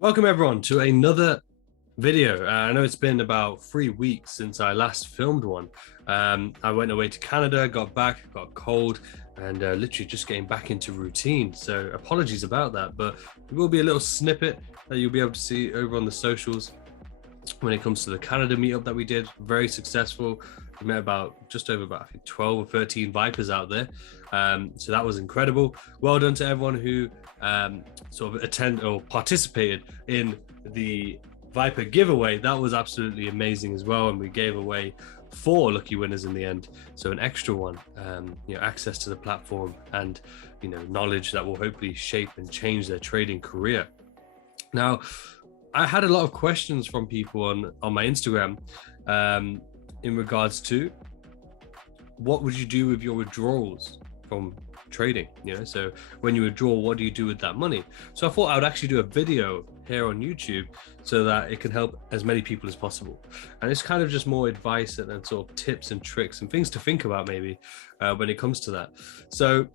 Welcome everyone to another video. I know it's been about 3 weeks since I last filmed one. I went away to Canada, got back, got cold, and literally just getting back into routine. So apologies about that, but there will be a little snippet that you'll be able to see over on the socials when it comes to the Canada meetup that we did. Very successful. We met just over I think 12 or 13 Vipers out there. So that was incredible. Well done to everyone who sort of attend or participated in the Viper giveaway. That was absolutely amazing as well. And we gave away 4 lucky winners in the end. So an extra one, access to the platform and, knowledge that will hopefully shape and change their trading career. Now, I had a lot of questions from people on my Instagram in regards to what would you do with your withdrawals from trading. So when you withdraw, what do you do with that money? So I thought I would actually do a video here on YouTube so that it can help as many people as possible. And it's kind of just more advice and sort of tips and tricks and things to think about maybe when it comes to that. So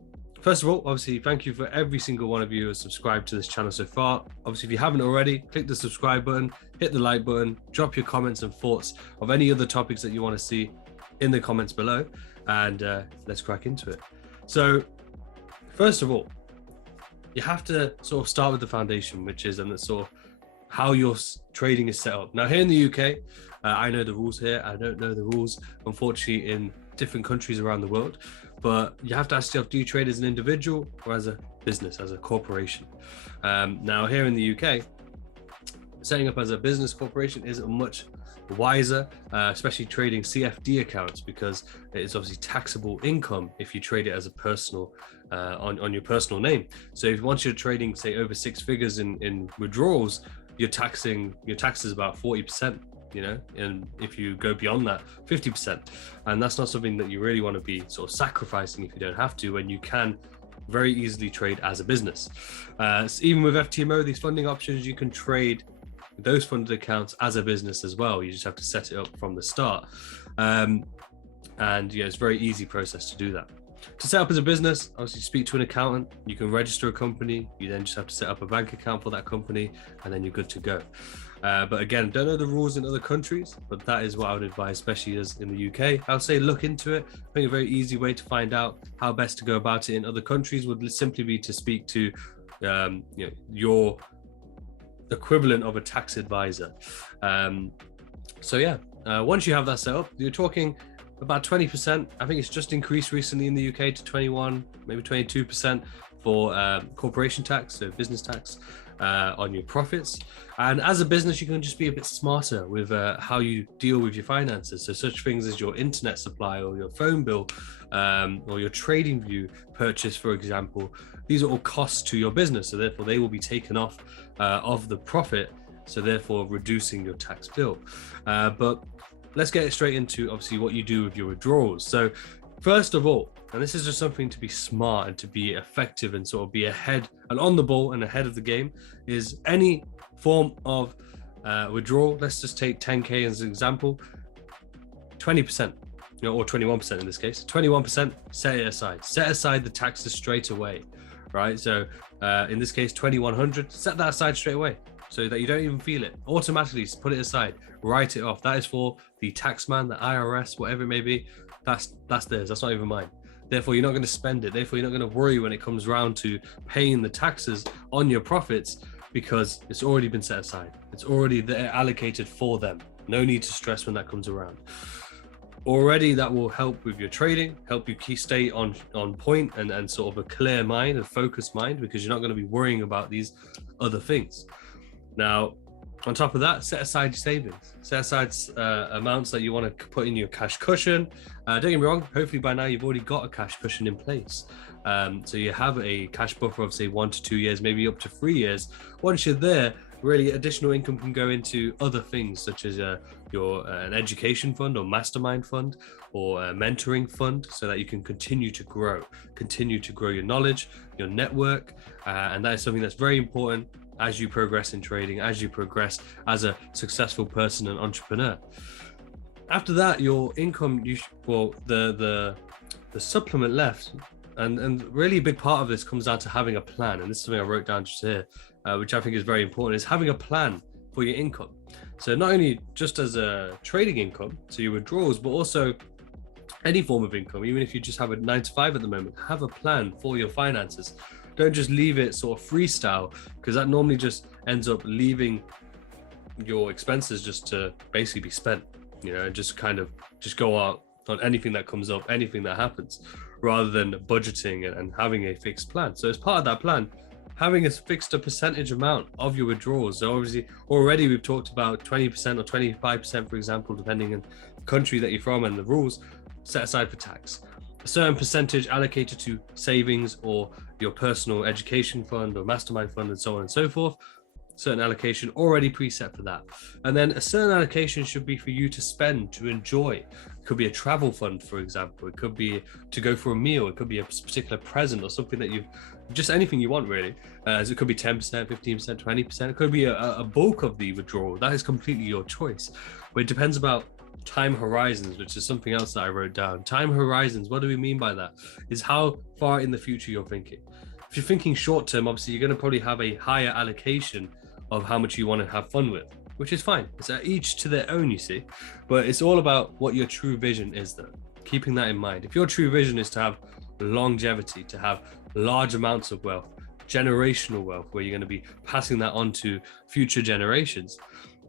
first of all, obviously, thank you for every single one of you who has subscribed to this channel so far. Obviously, if you haven't already, click the subscribe button, hit the like button, drop your comments and thoughts of any other topics that you want to see in the comments below, and let's crack into it. So first of all, you have to sort of start with the foundation, which is and sort of how your trading is set up. Now, here in the UK, I know the rules here. I don't know the rules, unfortunately, in different countries around the world. But you have to ask yourself, do you trade as an individual or as a business, as a corporation? Now, here in the UK, setting up as a business corporation is much wiser, especially trading CFD accounts, because it's obviously taxable income if you trade it as a personal on your personal name. So if once you're trading, say, over 6 figures in withdrawals, your tax is about 40%. And if you go beyond that, 50%. And that's not something that you really want to be sort of sacrificing if you don't have to, when you can very easily trade as a business. So even with FTMO, these funding options, you can trade those funded accounts as a business as well. You just have to set it up from the start. And it's a very easy process to do that. To set up as a business, obviously speak to an accountant. You can register a company. You then just have to set up a bank account for that company, and then you're good to go. But again, don't know the rules in other countries, but that is what I would advise, especially as in the UK. I would say look into it. I think a very easy way to find out how best to go about it in other countries would simply be to speak to your equivalent of a tax advisor. Once you have that set up, you're talking about 20%. I think it's just increased recently in the UK to 21, maybe 22% for corporation tax, so business tax on your profits. And as a business, you can just be a bit smarter with how you deal with your finances. So such things as your internet supply or your phone bill or your trading view purchase, for example. These are all costs to your business, so therefore they will be taken off of the profit, so therefore reducing your tax bill. But let's get straight into obviously what you do with your withdrawals. So first of all, and this is just something to be smart and to be effective and sort of be ahead and on the ball and ahead of the game, is any form of withdrawal. Let's just take 10K as an example, 20%, or 21% in this case, 21%, set it aside. Set aside the taxes straight away, right? So in this case, 2,100, set that aside straight away, so that you don't even feel it. Automatically put it aside, write it off. That is for the tax man, the IRS, whatever it may be. That's theirs. That's not even mine. Therefore, you're not going to spend it. Therefore, you're not going to worry when it comes around to paying the taxes on your profits, because it's already been set aside. It's already there, allocated for them. No need to stress when that comes around. Already, that will help with your trading, help you stay on point and sort of a clear mind, a focused mind, because you're not going to be worrying about these other things. Now, on top of that, set aside your savings. Set aside amounts that you want to put in your cash cushion. Don't get me wrong, hopefully by now you've already got a cash cushion in place. So you have a cash buffer of say 1 to 2 years, maybe up to 3 years. Once you're there, really additional income can go into other things, such as an education fund or mastermind fund or a mentoring fund, so that you can continue to grow your knowledge, your network. And that is something that's very important as you progress in trading, as you progress as a successful person and entrepreneur. After that, your income, the supplement left, and really a big part of this comes down to having a plan. And this is something I wrote down just here. which I think is very important, is having a plan for your income. So not only just as a trading income, so your withdrawals, but also any form of income. Even if you just have a 9 to 5 at the moment, have a plan for your finances. Don't just leave it sort of freestyle, because that normally just ends up leaving your expenses just to basically be spent, just kind of just go out on anything that comes up, anything that happens, rather than budgeting and having a fixed plan. So as part of that plan, having a fixed percentage amount of your withdrawals. So obviously already we've talked about 20% or 25%, for example, depending on the country that you're from and the rules, set aside for tax. A certain percentage allocated to savings or your personal education fund or mastermind fund and so on and so forth. Certain allocation already preset for that. And then a certain allocation should be for you to spend, to enjoy. It could be a travel fund, for example. It could be to go for a meal. It could be a particular present or something that you've, just anything you want really. So it could be 10%, 15%, 20%. It could be a bulk of the withdrawal. That is completely your choice. But it depends about time horizons, which is something else that I wrote down. Time horizons, what do we mean by that? Is how far in the future you're thinking. If you're thinking short term, obviously you're going to probably have a higher allocation of how much you want to have fun with, which is fine. It's each to their own, you see. But it's all about what your true vision is, though. Keeping that in mind. If your true vision is to have longevity, to have large amounts of wealth, generational wealth, where you're going to be passing that on to future generations,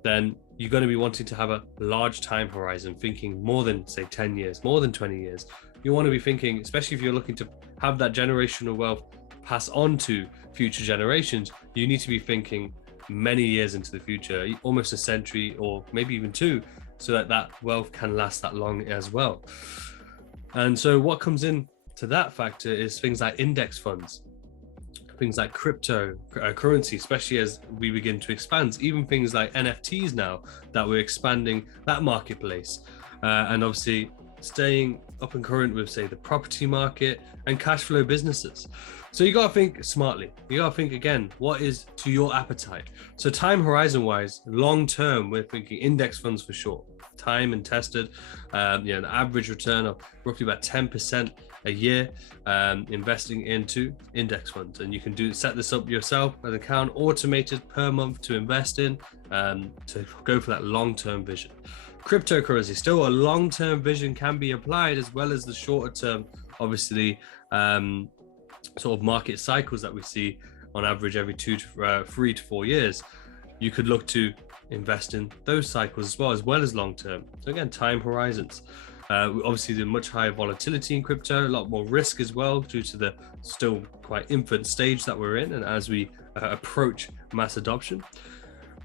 then you're going to be wanting to have a large time horizon, thinking more than, say, 10 years, more than 20 years. You want to be thinking, especially if you're looking to have that generational wealth pass on to future generations, you need to be thinking many years into the future, almost a century or maybe even 2, so that that wealth can last that long as well. And so what comes in to that factor is things like index funds, things like crypto currency, especially as we begin to expand, even things like NFTs now that we're expanding that marketplace, and obviously staying up and current with, say, the property market and cash flow businesses. So you got to think smartly. You got to think, again, what is to your appetite? So time horizon wise, long term, we're thinking index funds for sure. Time and tested, an average return of roughly about 10% a year, investing into index funds. And you can set this up yourself, an account automated per month to invest in, to go for that long-term vision. Cryptocurrency, still a long-term vision can be applied, as well as the shorter term, obviously, sort of market cycles that we see on average every 3 to 4 years. You could look to invest in those cycles as well as long term. So again, time horizons. Obviously, the much higher volatility in crypto, a lot more risk as well, due to the still quite infant stage that we're in, and as we approach mass adoption.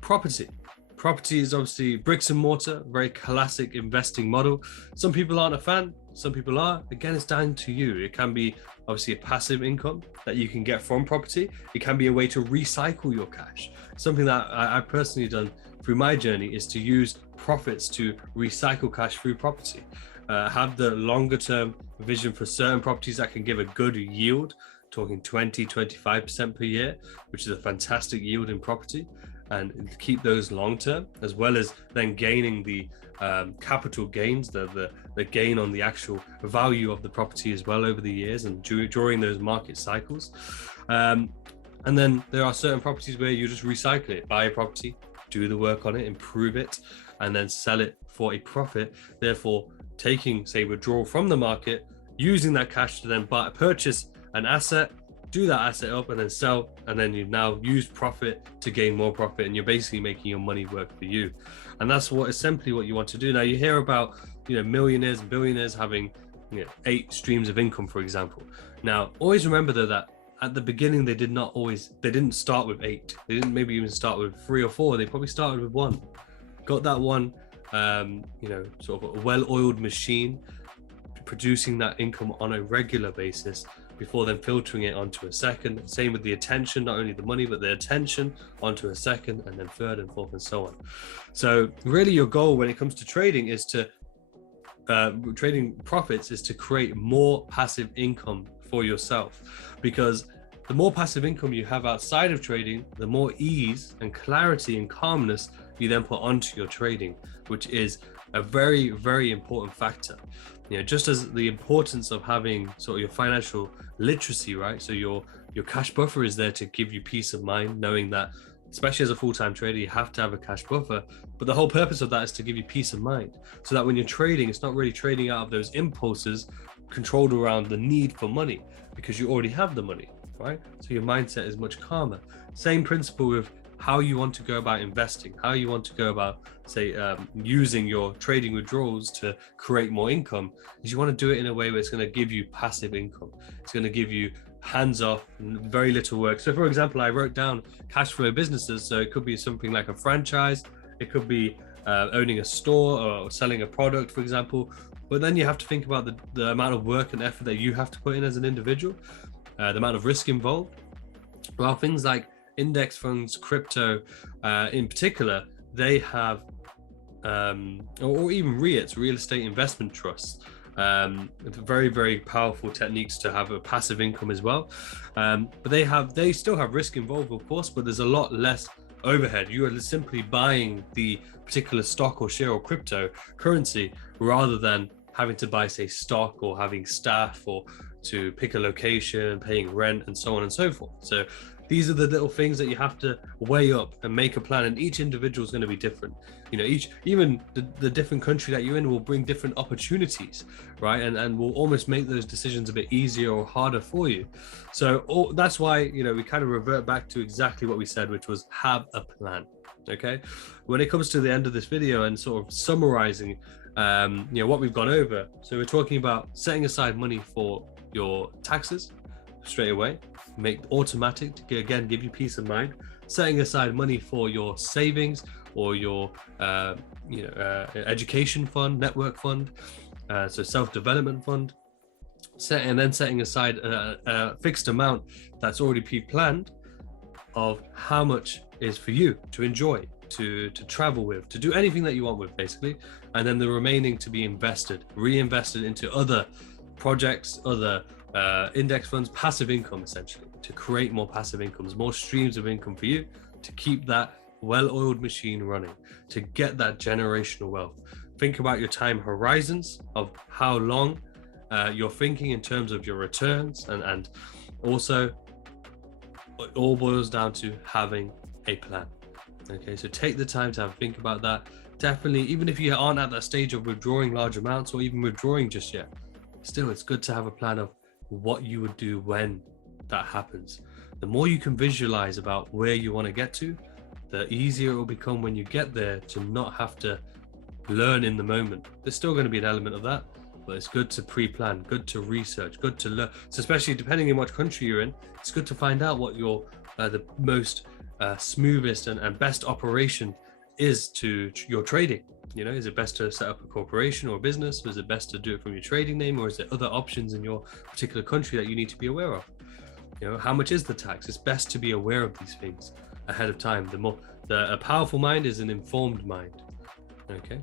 Property is obviously bricks and mortar, very classic investing model. Some people aren't a fan, some people are. Again, it's down to you. It can be obviously a passive income that you can get from property. It can be a way to recycle your cash. Something that I've personally done through my journey is to use profits to recycle cash through property. Have the longer term vision for certain properties that can give a good yield, talking 20-25% per year, which is a fantastic yield in property, and keep those long term, as well as then gaining the capital gains, the gain on the actual value of the property as well over the years and during those market cycles. And then there are certain properties where you just recycle it, buy a property, do the work on it, improve it, and then sell it for a profit. Therefore, taking, say, withdrawal from the market, using that cash to then purchase an asset, do that asset up and then sell, and then you now use profit to gain more profit, and you're basically making your money work for you. And that's essentially what you want to do. Now you hear about, millionaires and billionaires having 8 streams of income, for example. Now always remember though that at the beginning they didn't start with 8. They didn't maybe even start with 3 or 4. They probably started with 1. Got that one, sort of a well-oiled machine, producing that income on a regular basis, before then filtering it onto a second. Same with the attention, not only the money, but the attention onto a second, and then third and fourth and so on. So really your goal when it comes to trading is to, trading profits is to create more passive income for yourself, because the more passive income you have outside of trading, the more ease and clarity and calmness you then put onto your trading, which is a very, very important factor. Just as the importance of having sort of your financial literacy, right? So you're Your cash buffer is there to give you peace of mind, knowing that, especially as a full-time trader, you have to have a cash buffer. But the whole purpose of that is to give you peace of mind, so that when you're trading, it's not really trading out of those impulses controlled around the need for money, because you already have the money, right? So your mindset is much calmer. Same principle with how you want to go about investing, how you want to go about, say, using your trading withdrawals to create more income, is you want to do it in a way where it's going to give you passive income. It's going to give you hands off and very little work. So for example, I wrote down cash flow businesses. So it could be something like a franchise, it could be owning a store or selling a product, for example. But then you have to think about the amount of work and effort that you have to put in as an individual, the amount of risk involved. Well, things like index funds, crypto in particular, they have or even REITs, real estate investment trusts, very, very powerful techniques to have a passive income as well. But they still have risk involved, of course, but there's a lot less overhead. You are simply buying the particular stock or share or cryptocurrency, rather than having to buy, say, stock, or having staff, or to pick a location, paying rent, and so on and so forth. So these are the little things that you have to weigh up and make a plan, and each individual is going to be different. You know, even the different country that you're in will bring different opportunities, right? And will almost make those decisions a bit easier or harder for you. So that's why, you know, we kind of revert back to exactly what we said, which was have a plan. Okay, when it comes to the end of this video and sort of summarizing, you know, what we've gone over. So we're talking about setting aside money for your taxes straight away, make automatic to again give you peace of mind. Setting aside money for your savings or your education fund, network fund, so self-development fund, and then setting aside a fixed amount that's already pre-planned of how much is for you to enjoy, to travel with, to do anything that you want with, basically. And then the remaining to be reinvested into other projects, other index funds, passive income, essentially, to create more passive incomes, more streams of income for you, to keep that well-oiled machine running, to get that generational wealth. Think about your time horizons of how long you're thinking in terms of your returns, and also it all boils down to having a plan. Okay, so take the time to think about that. Definitely, even if you aren't at that stage of withdrawing large amounts or even withdrawing just yet, still it's good to have a plan of what you would do when that happens. The more you can visualize about where you want to get to, the easier it will become when you get there to not have to learn in the moment. There's still going to be an element of that, but it's good to pre-plan, good to research, good to learn. So especially depending on what country you're in, it's good to find out what your the most smoothest and best operation is to your trading. You know, is it best to set up a corporation or a business? Or is it best to do it from your trading name? Or is there other options in your particular country that you need to be aware of? You know, how much is the tax? It's best to be aware of these things ahead of time. A powerful mind is an informed mind. Okay.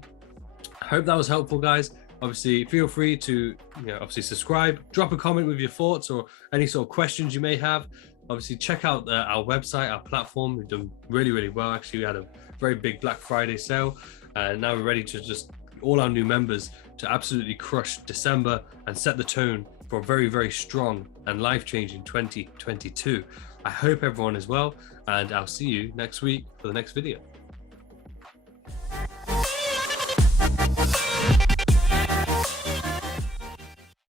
I hope that was helpful, guys. Obviously, feel free to, obviously subscribe, drop a comment with your thoughts or any sort of questions you may have. Obviously, check out our website, our platform. We've done really, really well. Actually, we had a very big Black Friday sale. And now we're ready to just, all our new members, to absolutely crush December and set the tone for a very, very strong and life-changing 2022. I hope everyone is well, and I'll see you next week for the next video.